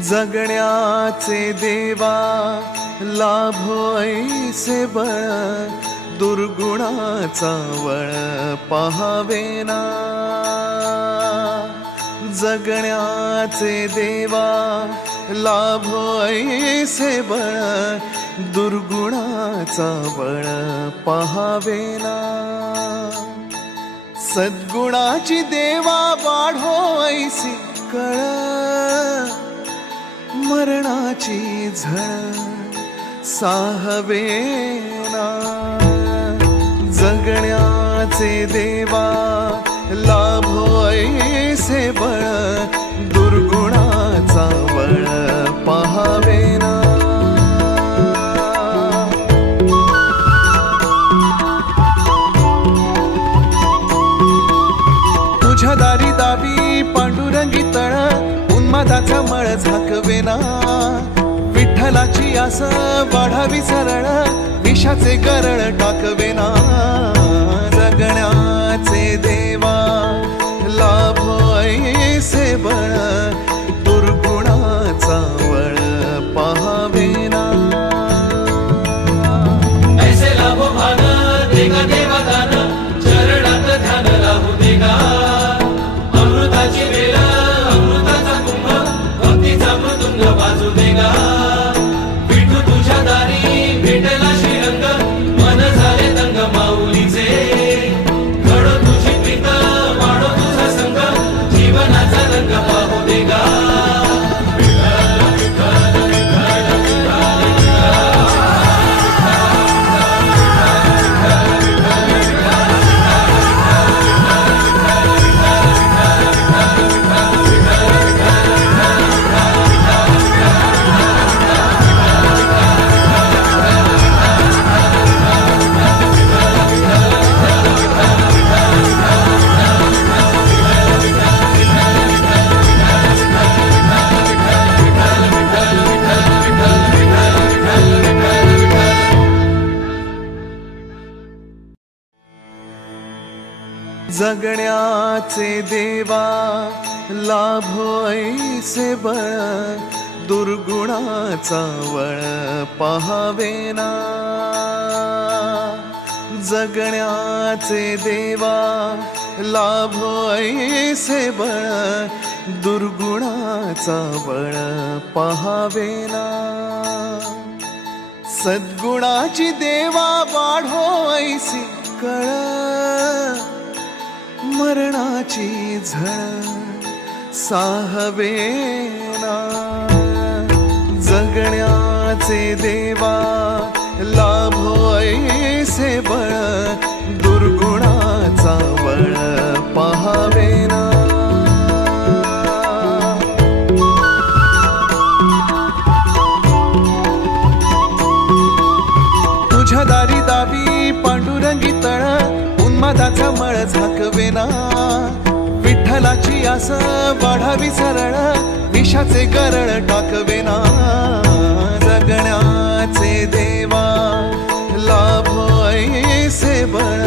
जगण्याचे देवा लाभो ऐसे बळ, दुर्गुणाचा वळ पहावेना। जगण्याचे देवा लाभो ऐसे बळ, दुर्गुणाचा बळ पहावेना। सद्गुणाची देवा वाढो ऐसी कळ, मरणाची झळ साहवेना। जगण्याचे देवा लाभो ऐसे बळ, दुर्गुणाचा बळ पहावेना। तुझ्या दारी दावी पांडुरंगी तळ, उन्मादाचा मळ झाकवेना। विठ्ठलाची आस वाढावी सरळ, विषाचे गरळ टाकवेना। जगण्याचे देवा लाभो ऐसे बळ, दुर्गुणाचा बळ पहावेना। ऐसे लाभो भान देगा देवा दान, चरणात ध्यान लाभू देगा। अमृताची वेळ अमृताचा कुंभ, भक्तीचा मृदुंग वाजू देगा। विठू तुझ्या दारी भेटला श्रीरंग, मन झाले दंग माऊलीचे। घडो तुझी प्रीत वाढो तुझा संग, जीवनाचा रंग पाहू देगा। जगण्याचे देवा लाभो ऐसे बळ, दुर्गुणाचा वळ पहावेना। जगण्याचे देवा लाभो ऐसे बळ, दुर्गुणाचा बळ पहावेना। सद्गुणाची देवा वाढो ऐसी कळ, मरणाची झळ साहवेना। जगण्याचे देवा लाभो ऐसे बळ, दुर्गुणाचा बळ पहावेना। तुझ्या दारी दावी पांडुरंगी तळ, उन्मादाचा मळ झाकवेना। विठ्ठलाची आस वाढावी सरळ, विषाचे गरळ टाकवेना। जगण्याचे देवा लाभो ऐसे बळ,